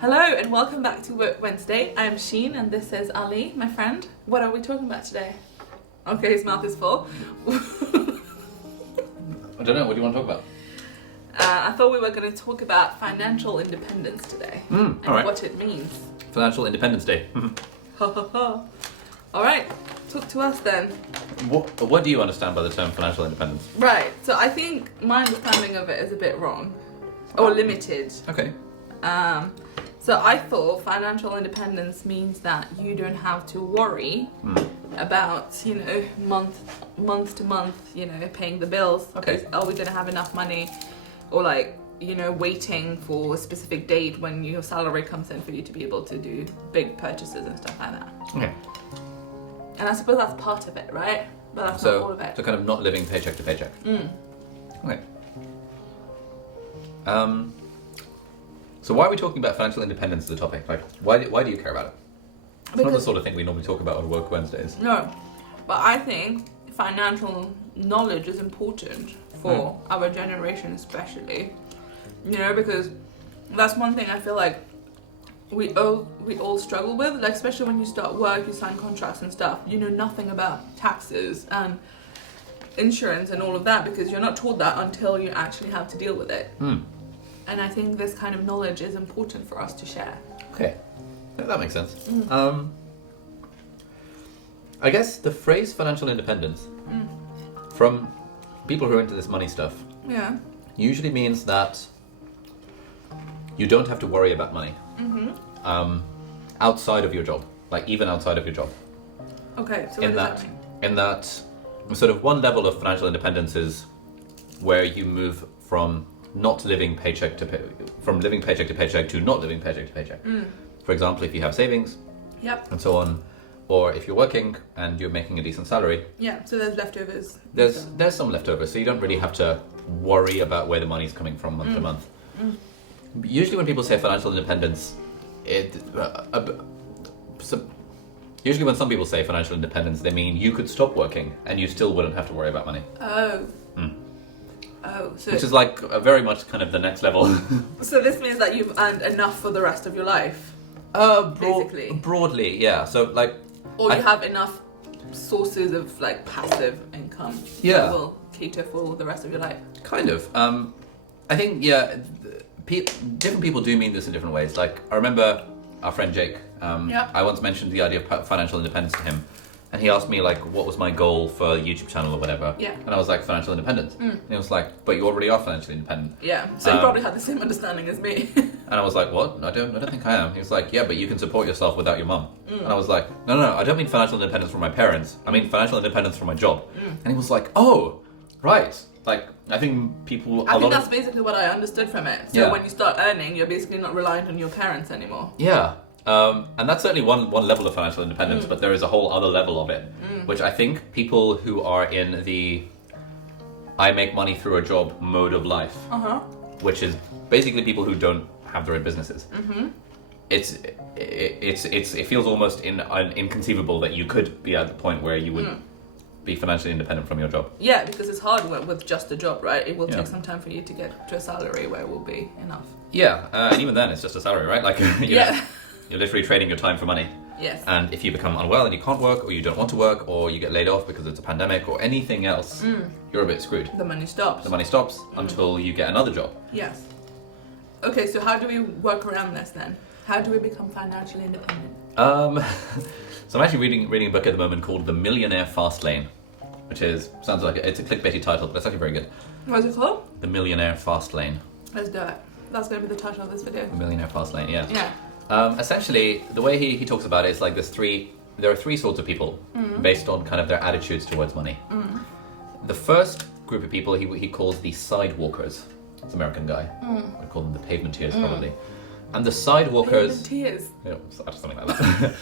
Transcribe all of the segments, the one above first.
Hello and welcome back to Work Wednesday. I'm Sheen and this is Ali, my friend. What are we talking about today? Okay, his mouth is full. I don't know, what do you want to talk about? I thought we were going to talk about financial independence today and alright. what it means. Financial Independence Day. Alright, talk to us then. What do you understand by the term financial independence? Right, so I think my understanding of it is a bit wrong or limited. Okay. So I thought financial independence means that you don't have to worry about, month to month, paying the bills. Okay. Are we going to have enough money? Or waiting for a specific date when your salary comes in for you to be able to do big purchases and stuff like that. Okay. And I suppose that's part of it, right? But that's not all of it. So kind of not living paycheck to paycheck. Okay. So why are we talking about financial independence as a topic? Like, why do you care about it? It's not the sort of thing we normally talk about on Work Wednesdays. No, but I think financial knowledge is important for our generation especially. Because that's one thing I feel like we all struggle with, like especially when you start work, you sign contracts and stuff, you know nothing about taxes and insurance and all of that because you're not taught that until you actually have to deal with it. And I think this kind of knowledge is important for us to share. Okay, that makes sense. I guess the phrase financial independence from people who are into this money stuff usually means that you don't have to worry about money outside of your job, like even outside of your job. Okay, so what does that mean? In that sort of one level of financial independence is where you move from not living paycheck to from living paycheck to paycheck to not living paycheck to paycheck. For example, if you have savings and so on, or if you're working and you're making a decent salary. Yeah, so there's leftovers. There's some leftovers, so you don't really have to worry about where the money's coming from month to month. Usually when people say financial independence, usually when some people say financial independence, they mean you could stop working and you still wouldn't have to worry about money. So which is like very much kind of the next level. So this means that you've earned enough for the rest of your life? Basically. Broadly, yeah. So like... Or you have enough sources of passive income that will cater for the rest of your life? Kind of. I think, different people do mean this in different ways. Like, I remember our friend Jake, I once mentioned the idea of financial independence to him. And he asked me, what was my goal for a YouTube channel or whatever. Yeah. And I was like, financial independence. And he was like, but you already are financially independent. Yeah, so you probably had the same understanding as me. And I was like, what? I don't think I am. He was like, yeah, but you can support yourself without your mum. And I was like, no, I don't mean financial independence from my parents. I mean financial independence from my job. And he was like, oh, right. I think that's basically what I understood from it. So when you start earning, you're basically not reliant on your parents anymore. Yeah. And that's certainly one level of financial independence, but there is a whole other level of it, which I think people who are in the I make money through a job mode of life, which is basically people who don't have their own businesses. It feels almost inconceivable that you could be at the point where you would be financially independent from your job. Yeah, because it's hard with just a job, right? It will take some time for you to get to a salary where it will be enough. Yeah, and even then it's just a salary, right? You're literally trading your time for money. Yes. And if you become unwell and you can't work, or you don't want to work, or you get laid off because it's a pandemic, or anything else, you're a bit screwed. The money stops. The money stops until you get another job. Yes. Okay, so how do we work around this then? How do we become financially independent? So I'm actually reading a book at the moment called The Millionaire Fast Lane, which sounds like it's a clickbaity title, but it's actually very good. What is it called? The Millionaire Fast Lane. Let's do it. That's going to be the title of this video. The Millionaire Fast Lane, yeah. Yeah. Essentially, the way he talks about it is like there are three sorts of people based on kind of their attitudes towards money. The first group of people he calls the Sidewalkers. It's an American guy. I call them the Pavementeers probably. And the Sidewalkers... Pavementeers? Yeah, something like that.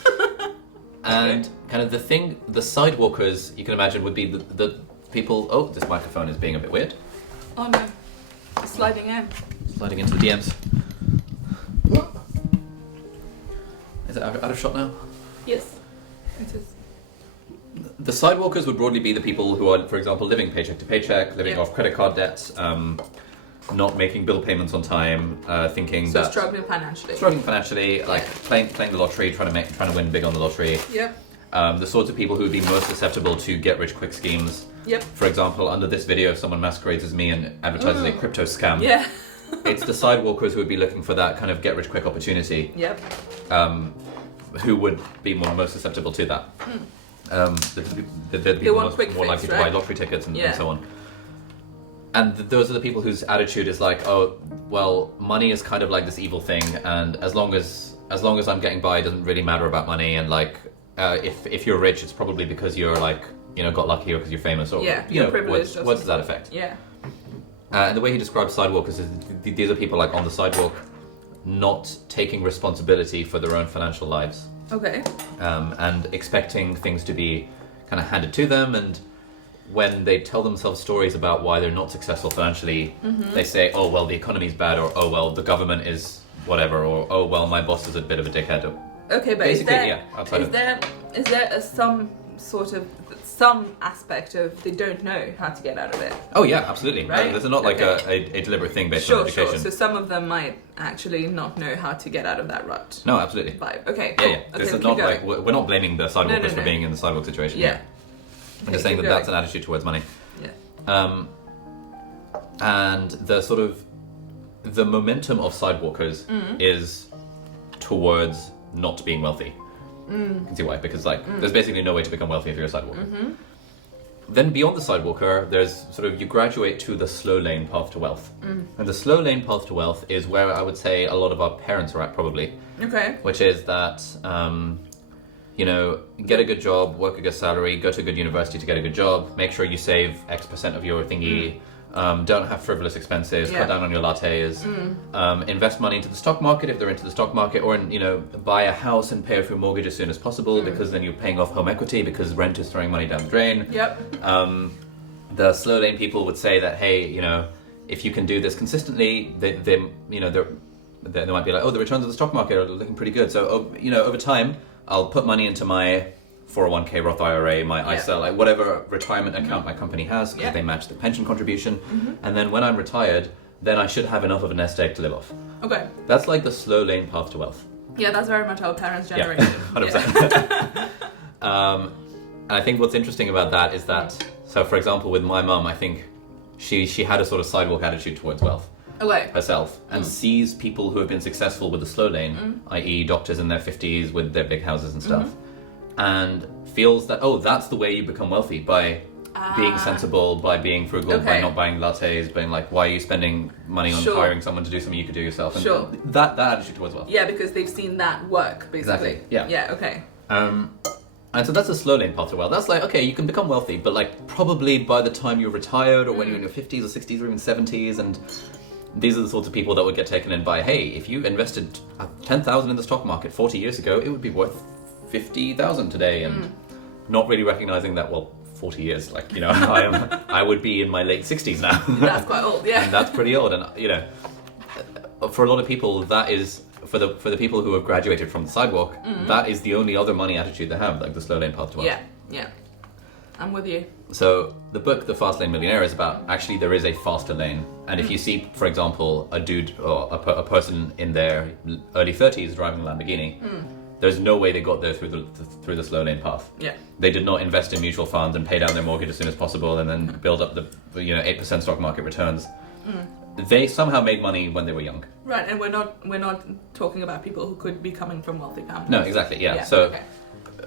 And kind of the Sidewalkers, you can imagine, would be the people... Oh, this microphone is being a bit weird. Oh no, it's sliding in. Sliding into the DMs. Is it out of shot now? Yes, it is. The Sidewalkers would broadly be the people who are, for example, living paycheck to paycheck, living off credit card debts, not making bill payments on time, thinking So that struggling financially. like playing the lottery, trying to win big on the lottery. Yep. The sorts of people who would be most susceptible to get rich quick schemes. Yep. For example, under this video, if someone masquerades as me and advertises a crypto scam, Yeah. it's the sidewalkers who would be looking for that kind of get rich quick opportunity. Yep. Who would be most susceptible to that. The people want quick more fix, likely right? to buy lottery tickets and so on. And those are the people whose attitude is like, oh, well, money is kind of like this evil thing, and as long as I'm getting by, it doesn't really matter about money. And like, if you're rich, it's probably because you're like, got lucky or because you're famous, or privileged. What's that effect? Yeah. And the way he describes sidewalkers is these are people like on the sidewalk, not taking responsibility for their own financial lives. Okay. And expecting things to be kind of handed to them, and when they tell themselves stories about why they're not successful financially, they say, oh, well, the economy's bad, or oh, well, the government is whatever, or oh, well, my boss is a bit of a dickhead. Okay, but basically, is there some aspect of they don't know how to get out of it? Oh yeah, absolutely. Right? This is not like a deliberate thing based on education. Sure. So some of them might actually not know how to get out of that rut. No, absolutely. Vibe. Okay. Cool. Yeah. Okay, This is not like we're not blaming the sidewalkers for being in the sidewalk situation. Yeah. I'm just saying that's an attitude towards money. Yeah. And the momentum of sidewalkers is towards not being wealthy. You can see why, because there's basically no way to become wealthy if you're a sidewalker. Then beyond the sidewalker, there's you graduate to the slow lane path to wealth. And the slow lane path to wealth is where I would say a lot of our parents are at probably. Okay. Which is that, get a good job, work a good salary, go to a good university to get a good job, make sure you save X percent of your thingy, don't have frivolous expenses, cut down on your lattes, invest money into the stock market if they're into the stock market, or buy a house and pay off your mortgage as soon as possible, because then you're paying off home equity because rent is throwing money down the drain. Yep. The slow lane people would say that, hey, if you can do this consistently, they might be like, oh, the returns of the stock market are looking pretty good, so over time I'll put money into my 401k Roth IRA, my ISA, whatever retirement account my company has, because they match the pension contribution. And then when I'm retired, then I should have enough of a nest egg to live off. Okay. That's like the slow lane path to wealth. Yeah, that's very much our parents' generation. 100%. And I think what's interesting about that is that, so for example, with my mum, I think she had a sort of sidewalk attitude towards wealth. Herself, and sees people who have been successful with the slow lane, i.e. doctors in their 50s with their big houses and stuff, and feels that, oh, that's the way you become wealthy, by being sensible, by being frugal, by not buying lattes, being like, why are you spending money on hiring someone to do something you could do yourself? And that attitude towards wealth. Yeah, because they've seen that work, basically. Exactly. Yeah. Yeah, okay. And so that's a slow lane path to wealth. That's like, okay, you can become wealthy, but probably by the time you're retired, or when you're in your 50s or 60s or even 70s, and these are the sorts of people that would get taken in by, hey, if you invested 10,000 in the stock market 40 years ago, it would be worth 50,000 today, and not really recognizing that, 40 years, I would be in my late 60s now. That's quite old, yeah. And that's pretty old, and for a lot of people, that is, for the people who have graduated from the sidewalk, that is the only other money attitude they have, like the slow lane path to wealth. Yeah. I'm with you. So the book, The Fast Lane Millionaire, is about, actually there is a faster lane. And if you see, for example, a dude or a person in their early 30s driving a Lamborghini, there's no way they got there through the slow lane path. Yeah. They did not invest in mutual funds and pay down their mortgage as soon as possible and then build up the 8% stock market returns. They somehow made money when they were young. Right, and we're not talking about people who could be coming from wealthy families. No, exactly, yeah. So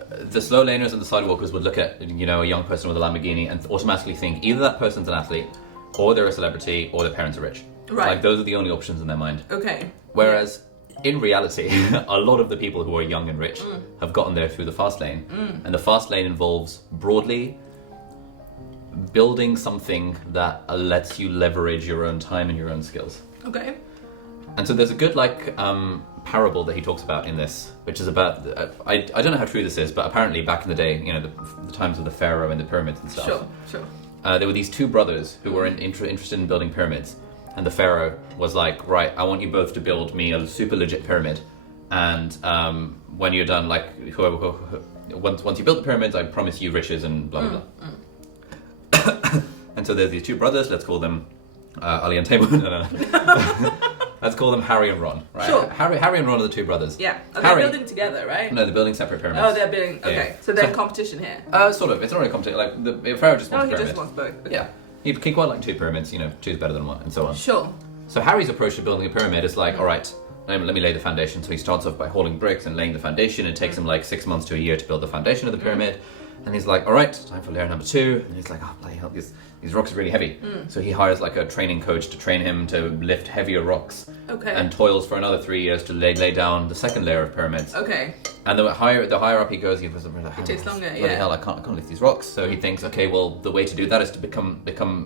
the slow laners and the sidewalkers would look at, a young person with a Lamborghini and automatically think either that person's an athlete, or they're a celebrity, or their parents are rich. Right. Those are the only options in their mind. Okay. Whereas, in reality, a lot of the people who are young and rich have gotten there through the fast lane. And the fast lane involves, broadly, building something that lets you leverage your own time and your own skills. Okay. And so there's a good parable that he talks about in this, which is about, I don't know how true this is, but apparently back in the day, the times of the pharaoh and the pyramids and stuff. Sure. There were these two brothers who were interested in building pyramids, and the pharaoh was like, right, I want you both to build me a super legit pyramid, and when you're done, once you build the pyramids, I promise you riches and blah blah blah. And so there's these two brothers, let's call them Ali and Table. No. Let's call them Harry and Ron, right? Sure. Harry and Ron are the two brothers. Yeah. Are Harry- they building together, right? No, they're building separate pyramids. Oh, they're building. Okay. Yeah. So there's So- competition here. Sort of. It's not really competition. Like Pharaoh just wants Oh, a he pyramid. just wants both. Okay. Yeah. He quite like two pyramids. Two's better than one, and so on. Sure. So Harry's approach to building a pyramid is like, all right, let me lay the foundation. So he starts off by hauling bricks and laying the foundation. It takes him like 6 months to a year to build the foundation of the pyramid. And he's like, all right, time for layer number 2. And he's like, oh, bloody hell, these rocks are really heavy. So he hires like a training coach to train him to lift heavier rocks. Okay. And toils for another 3 years to lay down the second layer of pyramids. Okay. And the higher up he goes, he was like, It takes longer, bloody yeah. hell, I can't lift these rocks. So he thinks, okay, well, the way to do that is to become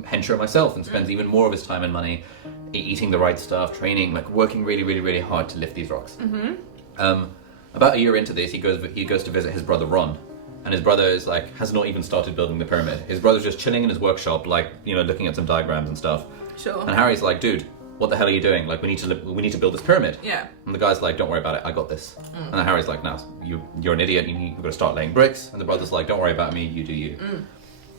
hencher myself, and spends even more of his time and money eating the right stuff, training, like working really, really, really hard to lift these rocks. About a year into this, he goes to visit his brother Ron. And his brother is like, has not even started building the pyramid. His brother's just chilling in his workshop, like, looking at some diagrams and stuff. Sure. And Harry's like, dude, what the hell are you doing? Like, we need to build this pyramid. Yeah. And the guy's like, don't worry about it, I got this. And then Harry's like, no, you're an idiot, you've got to start laying bricks. And the brother's like, don't worry about me, you do you.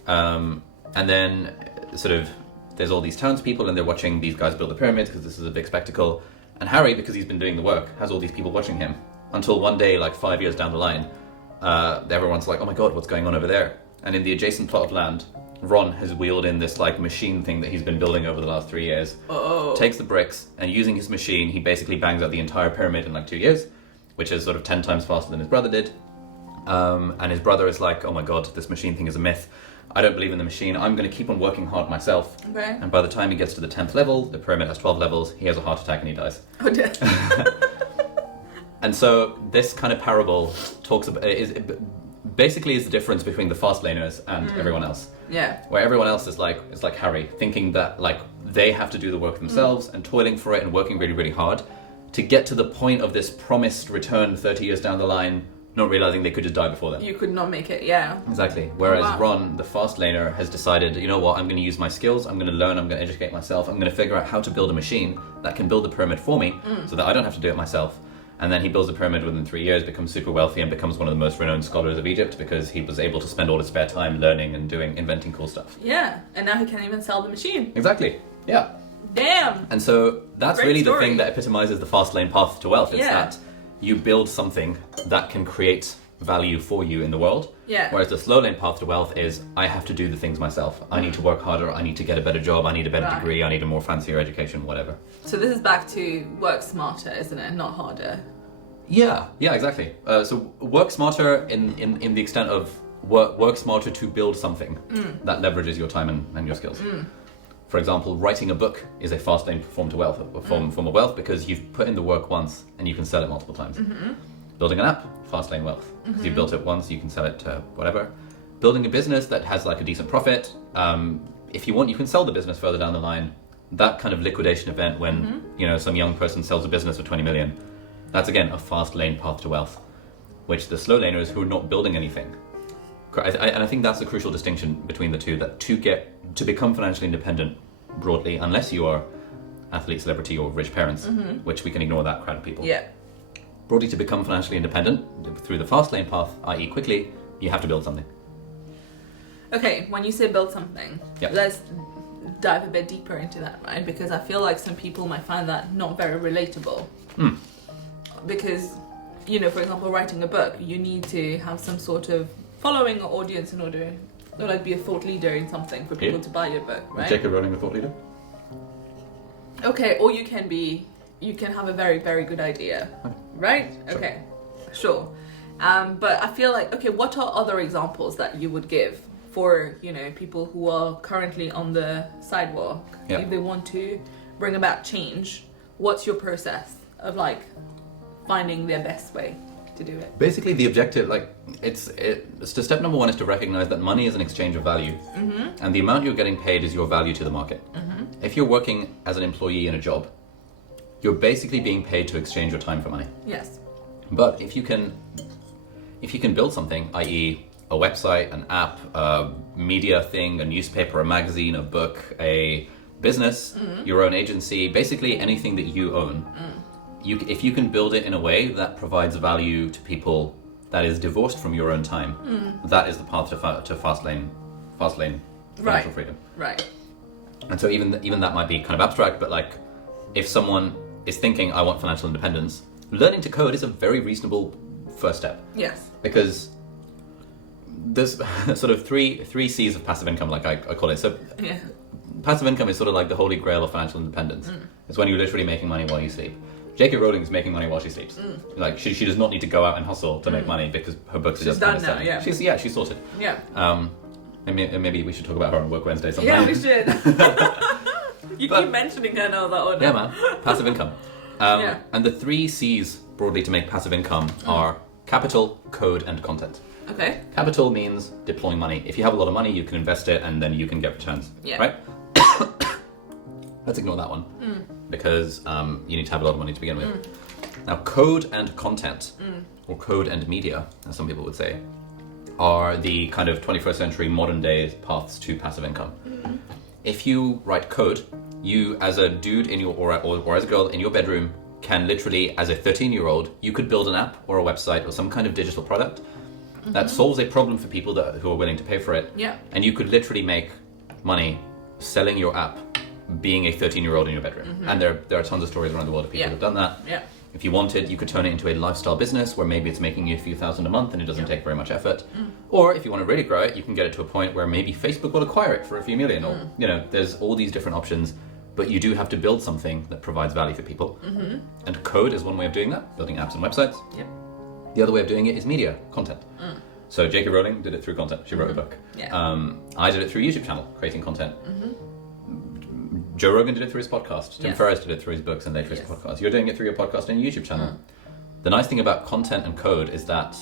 And then sort of, there's all these townspeople and they're watching these guys build the pyramids because this is a big spectacle. And Harry, because he's been doing the work, has all these people watching him. Until one day, like 5 years down the line, everyone's like, oh my god, what's going on over there? And in the adjacent plot of land, Ron has wheeled in this like machine thing that he's been building over the last 3 years. Takes the bricks, and using his machine, he basically bangs out the entire pyramid in like 2 years, which is sort of 10 times faster than his brother did. And his brother is like, oh my god, this machine thing is a myth. I don't believe in the machine. I'm going to keep on working hard myself. Okay. And by the time he gets to the 10th level, the pyramid has 12 levels, he has a heart attack and he dies. Oh dear. And so this kind of parable talks about basically is the difference between the fast laners and everyone else. Yeah. Where everyone else is like Harry, thinking that like they have to do the work themselves and toiling for it and working really, really hard to get to the point of this promised return 30 years down the line, not realizing they could just die before then. You could not make it, yeah. Exactly. Whereas wow. Ron, the fast laner, has decided, you know what, I'm going to use my skills, I'm going to learn, I'm going to educate myself, I'm going to figure out how to build a machine that can build the pyramid for me so that I don't have to do it myself. And then he builds the pyramid within 3 years, becomes super wealthy, and becomes one of the most renowned scholars of Egypt because he was able to spend all his spare time learning and inventing cool stuff. Yeah, and now he can even sell the machine. Exactly. Yeah. Damn! And so that's Great really story. the thing that epitomizes the fast lane path to wealth. It's Yeah. that you build something that can create value for you in the world. Yeah. Whereas the slow lane path to wealth is, I have to do the things myself. I need to work harder, I need to get a better job, I need a better Right. degree, I need a more fancier education, whatever. So this is back to work smarter, isn't it? Not harder. Yeah, exactly. So work smarter in the extent of work smarter to build something that leverages your time and your skills. For example, writing a book is a fast lane form of wealth because you've put in the work once and you can sell it multiple times. Building an app, fast lane wealth. Because you built it once, you can sell it to whatever. Building a business that has like a decent profit, if you want, you can sell the business further down the line. That kind of liquidation event when some young person sells a business for 20 million. That's again a fast lane path to wealth, which the slow laners who are not building anything. And I think that's the crucial distinction between the two, that to become financially independent broadly, unless you are athlete, celebrity or rich parents, which we can ignore that crowd of people. Yeah. Broadly, to become financially independent through the fast lane path, i.e. quickly, you have to build something. Okay, when you say build something, Yep. let's dive a bit deeper into that, right? Because I feel like some people might find that not very relatable. Because, for example, writing a book, you need to have some sort of following or audience in order, or like be a thought leader in something for people to buy your book, right? Jacob Rowling, the thought leader? Okay, or you can have a very, very good idea, right? Sure. Okay, sure. But I feel like, okay, what are other examples that you would give for, people who are currently on the sidewalk? Yeah. If they want to bring about change, what's your process of like finding their best way to do it? Basically, the objective, so step number one is to recognize that money is an exchange of value, and the amount you're getting paid is your value to the market. If you're working as an employee in a job, you're basically being paid to exchange your time for money. Yes. But if you can build something, i.e. a website, an app, a media thing, a newspaper, a magazine, a book, a business, your own agency, basically anything that you own, if you can build it in a way that provides value to people that is divorced from your own time, that is the path to fast lane financial freedom. Right. And so even that might be kind of abstract, but like if someone is thinking, I want financial independence, learning to code is a very reasonable first step. Yes. Because there's sort of three C's of passive income, like I call it. So Yeah. passive income is sort of like the holy grail of financial independence. It's when you're literally making money while you sleep. J.K. Rowling is making money while she sleeps. Like she does not need to go out and hustle to make money because her books are just done kind of now, yeah. She's sorted. Yeah. Maybe we should talk about her on Work Wednesday sometime. Yeah, we should. You keep mentioning her now, that Yeah, man. Passive income. Yeah. And the 3 C's broadly to make passive income are capital, code, and content. Okay. Capital means deploying money. If you have a lot of money, you can invest it and then you can get returns. Yeah. Right? Let's ignore that one because you need to have a lot of money to begin with. Now, code and content, or code and media, as some people would say, are the kind of 21st century modern day paths to passive income. If you write code, you as a dude in your or as a girl in your bedroom can literally, as a 13-year-old, you could build an app or a website or some kind of digital product that solves a problem for people who are willing to pay for it. Yeah. And you could literally make money selling your app being a 13-year-old in your bedroom. And there are tons of stories around the world of people who have done that. Yeah. If you wanted, you could turn it into a lifestyle business where maybe it's making you a few thousand a month and it doesn't take very much effort. Or if you want to really grow it, you can get it to a point where maybe Facebook will acquire it for a few million. Or, there's all these different options, but you do have to build something that provides value for people. And code is one way of doing that, building apps and websites. Yep. The other way of doing it is media, content. So J.K. Rowling did it through content. She wrote a book. Yeah. I did it through YouTube channel, creating content. Joe Rogan did it through his podcast. Tim Yes. Ferriss did it through his books and later his podcast. You're doing it through your podcast and your YouTube channel. The nice thing about content and code is that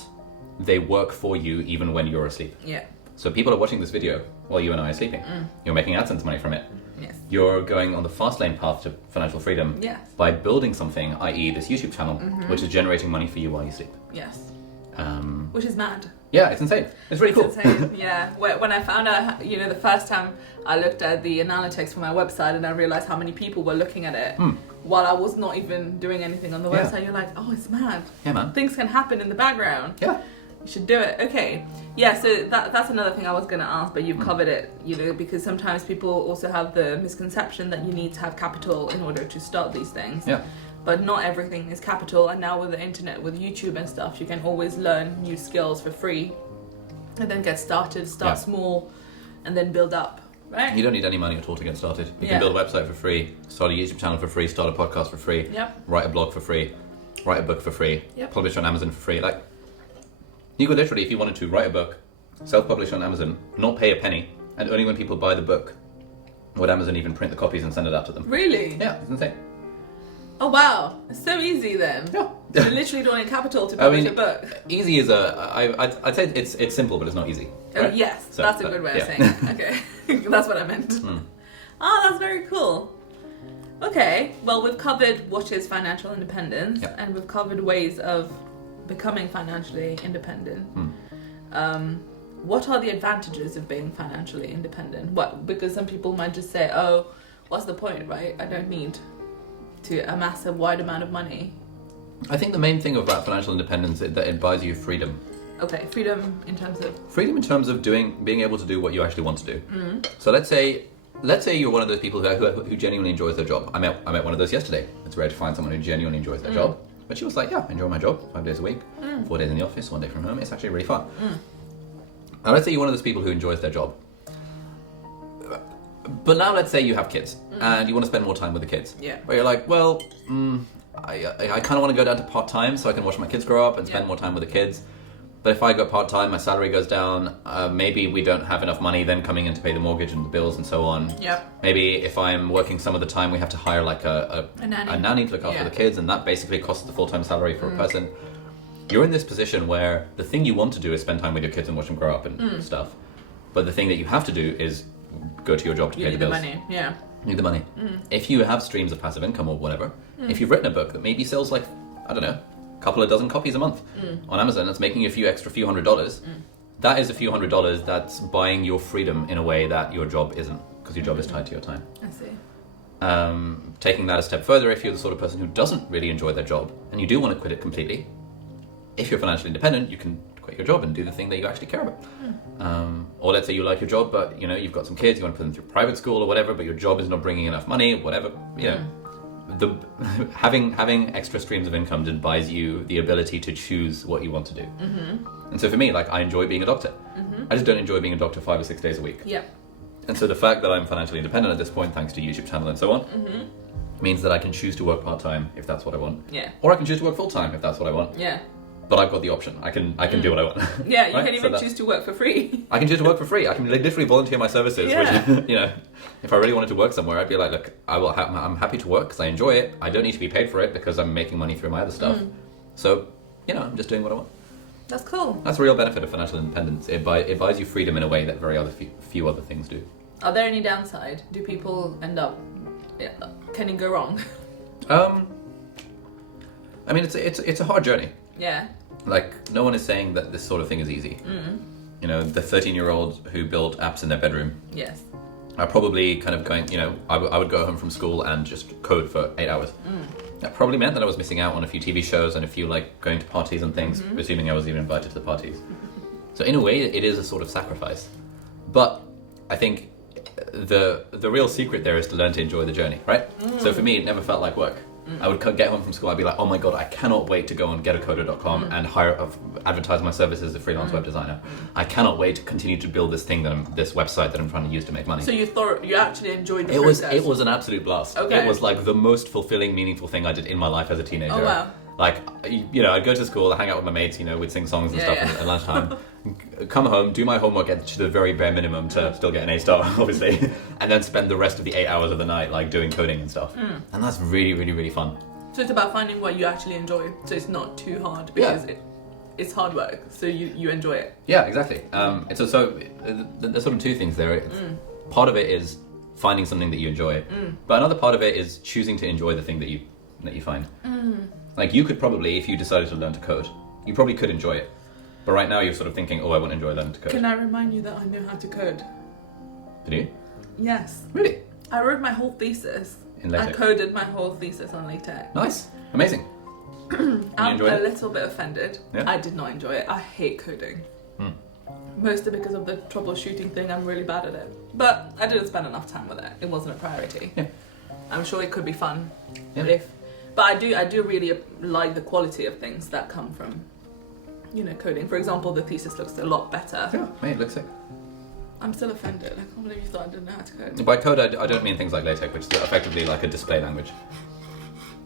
they work for you even when you're asleep. Yeah. So people are watching this video while you and I are sleeping. You're making AdSense money from it. Yes. You're going on the fast lane path to financial freedom Yes. by building something, i.e. this YouTube channel, which is generating money for you while you sleep. Yes. Um, Which is mad. yeah, it's insane. It's really cool. It's insane. Yeah. When I found out, the first time I looked at the analytics for my website and I realized how many people were looking at it while I was not even doing anything on the Yeah. website, you're like, oh, it's mad. Yeah, man. Things can happen in the background. Yeah. You should do it. Okay. Yeah, so that's another thing I was going to ask, but you've covered it, because sometimes people also have the misconception that you need to have capital in order to start these things. Yeah. But not everything is capital, and now with the internet, with YouTube and stuff, you can always learn new skills for free and then get started, start small, and then build up, right? You don't need any money at all to get started. You Yeah. can build a website for free, start a YouTube channel for free, start a podcast for free, Yep. write a blog for free, write a book for free, Yep. publish on Amazon for free. Like, you could literally, if you wanted to, write a book, self-publish on Amazon, not pay a penny, and only when people buy the book would Amazon even print the copies and send it out to them. Really? Yeah, it's insane. Oh, wow. It's so easy then. Yeah. You literally don't need capital to publish a book. Easy is I'd say it's simple, but it's not easy. Oh, right? yes. So, that's a good way of yeah. saying it. Okay. That's what I meant. That's very cool. Okay. Well, we've covered what is financial independence, Yep. and we've covered ways of becoming financially independent. What are the advantages of being financially independent? Because some people might just say, oh, what's the point, right? I don't need to amass a wide amount of money. I think the main thing about financial independence is that it buys you freedom. Okay, freedom in terms of... Freedom in terms of being able to do what you actually want to do. So let's say you're one of those people who genuinely enjoys their job. I met one of those yesterday. It's rare to find someone who genuinely enjoys their job. But she was like, yeah, I enjoy my job 5 days a week, 4 days in the office, 1 day from home. It's actually really fun. And let's say you're one of those people who enjoys their job. But now let's say you have kids and you want to spend more time with the kids. Yeah. But you're like, well, I kind of want to go down to part-time so I can watch my kids grow up and spend more time with the kids. But if I go part-time, my salary goes down. Maybe we don't have enough money then coming in to pay the mortgage and the bills and so on. Yep. Maybe if I'm working some of the time, we have to hire like a nanny to look after the kids, and that basically costs the full-time salary for a person. You're in this position where the thing you want to do is spend time with your kids and watch them grow up and stuff. But the thing that you have to do is go to your job to pay the bills. You need the money, yeah. You need the money. If you have streams of passive income or whatever, if you've written a book that maybe sells like, I don't know, a couple of dozen copies a month on Amazon, that's making you a few $100. That is a few $100 that's buying your freedom in a way that your job isn't, because your job is tied to your time. I see. Taking that a step further, if you're the sort of person who doesn't really enjoy their job and you do want to quit it completely, if you're financially independent, you can quit your job and do the thing that you actually care about. Or let's say you like your job, but you've got some kids, you want to put them through private school or whatever, but your job is not bringing enough money, whatever. Having extra streams of income buys you the ability to choose what you want to do. And so for me, like, I enjoy being a doctor. I just don't enjoy being a doctor 5 or 6 days a week. Yeah. And so the fact that I'm financially independent at this point, thanks to YouTube channel and so on, means that I can choose to work part-time if that's what I want. Yeah. Or I can choose to work full-time if that's what I want. Yeah. But I've got the option. I can do what I want. Yeah, you right? can even choose to work for free. I can choose to work for free. I can literally volunteer my services. Yeah. Which, if I really wanted to work somewhere, I'd be like, look, I'm happy to work because I enjoy it. I don't need to be paid for it because I'm making money through my other stuff. So, I'm just doing what I want. That's cool. That's the real benefit of financial independence. It buys you freedom in a way that few other things do. Are there any downside? Do people end up... Can it go wrong? I mean, it's a hard journey. Yeah. Like, no one is saying that this sort of thing is easy. The 13-year-old who built apps in their bedroom. Yes. Are probably kind of going, I would go home from school and just code for 8 hours. That probably meant that I was missing out on a few TV shows and a few, like, going to parties and things, assuming I was even invited to the parties. So in a way, it is a sort of sacrifice. But I think the real secret there is to learn to enjoy the journey, right? So for me, it never felt like work. I would get home from school, I'd be like, oh my god, I cannot wait to go on getacoder.com and advertise my services as a freelance web designer. I cannot wait to continue to build this website that I'm trying to use to make money. So you thought you actually enjoyed the process? It was an absolute blast. Okay. It was like the most fulfilling, meaningful thing I did in my life as a teenager. Oh wow. Like, I'd go to school, I'd hang out with my mates, we'd sing songs and stuff at lunchtime. Come home, do my homework, get to the very bare minimum to still get an A star, obviously, and then spend the rest of the 8 hours of the night, like, doing coding and stuff. And that's really, really, really fun. So it's about finding what you actually enjoy, so it's not too hard, because it's hard work, so you enjoy it. Yeah, exactly. There's sort of two things there. Part of it is finding something that you enjoy, but another part of it is choosing to enjoy the thing that you find. Like, you could probably, if you decided to learn to code, you probably could enjoy it. But right now you're sort of thinking, oh, I won't enjoy learning to code. Can I remind you that I know how to code? Did you? Yes. Really? I wrote my whole thesis. In LaTeX? I coded my whole thesis on LaTeX. Nice. Amazing. I'm a little bit offended. Yeah? I did not enjoy it. I hate coding. Mostly because of the troubleshooting thing. I'm really bad at it. But I didn't spend enough time with it. It wasn't a priority. Yeah. I'm sure it could be fun. Yeah. But I do really like the quality of things that come from, coding. For example, the thesis looks a lot better. Yeah, mate, it looks sick. I'm still offended. I can't believe you thought I didn't know how to code. By code, I don't mean things like LaTeX, which is effectively like a display language.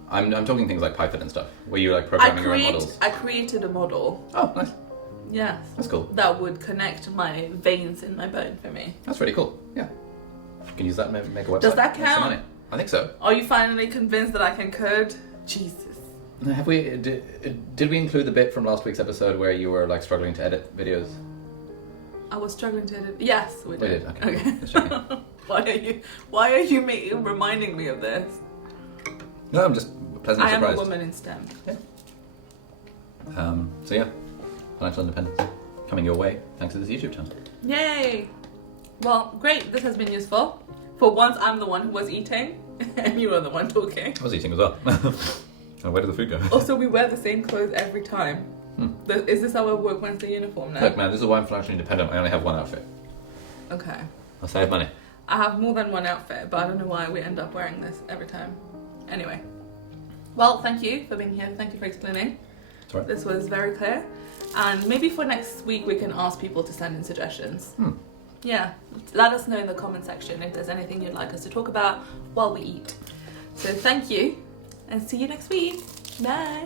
I'm talking things like Python and stuff, where you're like programming your own models. I created a model. Oh, nice. Yes. That's cool. That would connect my veins in my bone for me. That's really cool. Yeah. You can use that and make a website. Does that count? I think so. Are you finally convinced that I can code? Jesus. Have we? Did we include the bit from last week's episode where you were like struggling to edit videos? I was struggling to edit. Yes, we did. We did. Okay. Just checking. Why are you reminding me of this? No, I'm just pleasantly surprised. I am a woman in STEM. Yeah. So yeah, financial independence coming your way thanks to this YouTube channel. Yay! Well, great. This has been useful. For once, I'm the one who was eating, and you were the one talking. I was eating as well. Oh, where did the food go? Also, we wear the same clothes every time. Is this our Work Wednesday uniform now? Look, man, this is why I'm financially independent. I only have one outfit. Okay. I'll save money. I have more than one outfit, but I don't know why we end up wearing this every time. Anyway. Well, thank you for being here. Thank you for explaining. That's right. This was very clear. And maybe for next week, we can ask people to send in suggestions. Yeah. Let us know in the comment section if there's anything you'd like us to talk about while we eat. So thank you, and see you next week. Bye.